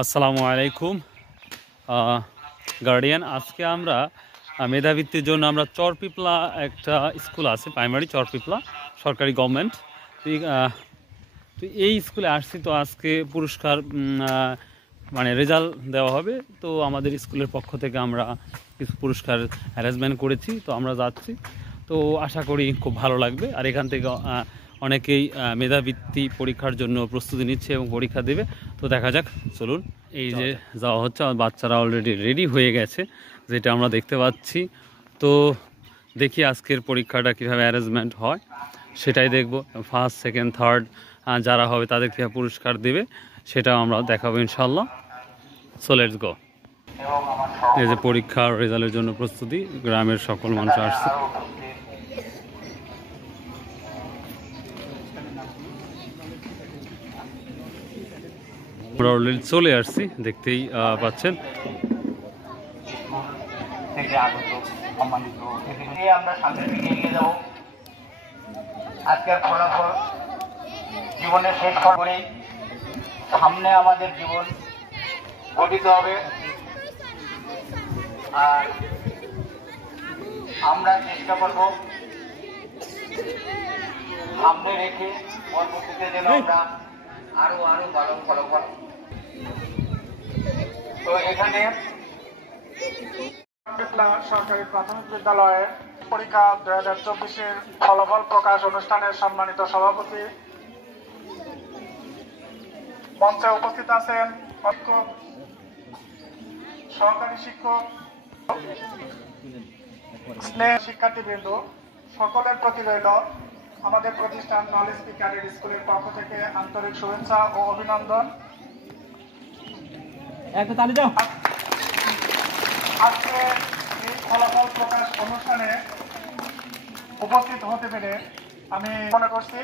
আসসালামু আলাইকুম গার্ডিয়ান। আজকে আমরা মেধাবৃত্তির জন্য আমরা চরপিপলা একটা স্কুল আছে প্রাইমারি চরপিপলা সরকারি গভর্নমেন্ট। তো এই স্কুলে আসছি। তো আজকে পুরস্কার মানে রেজাল্ট দেওয়া হবে। তো আমাদের স্কুলের পক্ষ থেকে আমরা কিছু পুরস্কার অ্যারেঞ্জমেন্ট করেছি। তো আমরা যাচ্ছি, তো আশা করি খুব ভালো লাগবে। আর এখান থেকে অনেকেই মেধাবৃত্তি পরীক্ষার জন্য প্রস্তুতি নিচ্ছে এবং পরীক্ষা দেবে। তো দেখা যাক, চলুন। এই যে যাওয়া হচ্ছে, আমার বাচ্চারা অলরেডি রেডি হয়ে গেছে, যেটা আমরা দেখতে পাচ্ছি। তো দেখি আজকের পরীক্ষাটা কীভাবে অ্যারেঞ্জমেন্ট হয় সেটাই দেখব। ফার্স্ট, সেকেন্ড, থার্ড যারা হবে তাদের কীভাবে পুরস্কার দেবে সেটাও আমরা দেখাবো ইনশাল্লাহ। So let's go. এই যে পরীক্ষার রেজাল্টের জন্য প্রস্তুতি, গ্রামের সকল মানুষ আসছে। আমরা অলরেডি চলে আসছি, দেখতেই পাচ্ছেন। আমরা সামনের দিকে এগিয়ে যাব। আজকের ফলাফল জীবনে শেষ করে সামনে আমাদের জীবন গঠিত হবে। আর আমরা চেষ্টা করব সামনে রেখে পরবর্তীতে যেন আমরা আরো ভালো ফলাফল। তো এখানে সরকারি প্রাথমিক বিদ্যালয়ের পরীক্ষা 2024-এর ফলাফল প্রকাশ অনুষ্ঠানের সম্মানিত সভাপতি মঞ্চে উপস্থিত আছেন শিক্ষক, সহকারী শিক্ষক, স্নেহ শিক্ষার্থীবৃন্দ, সকলের প্রতি রইল আমাদের প্রতিষ্ঠান নলেজ ক্যাডেট স্কুলের পক্ষ থেকে আন্তরিক শুভেচ্ছা ও অভিনন্দন। আজকে এই ফলাফল প্রকাশ অনুষ্ঠানে উপস্থিত হতে পেরে আমি মনে করছি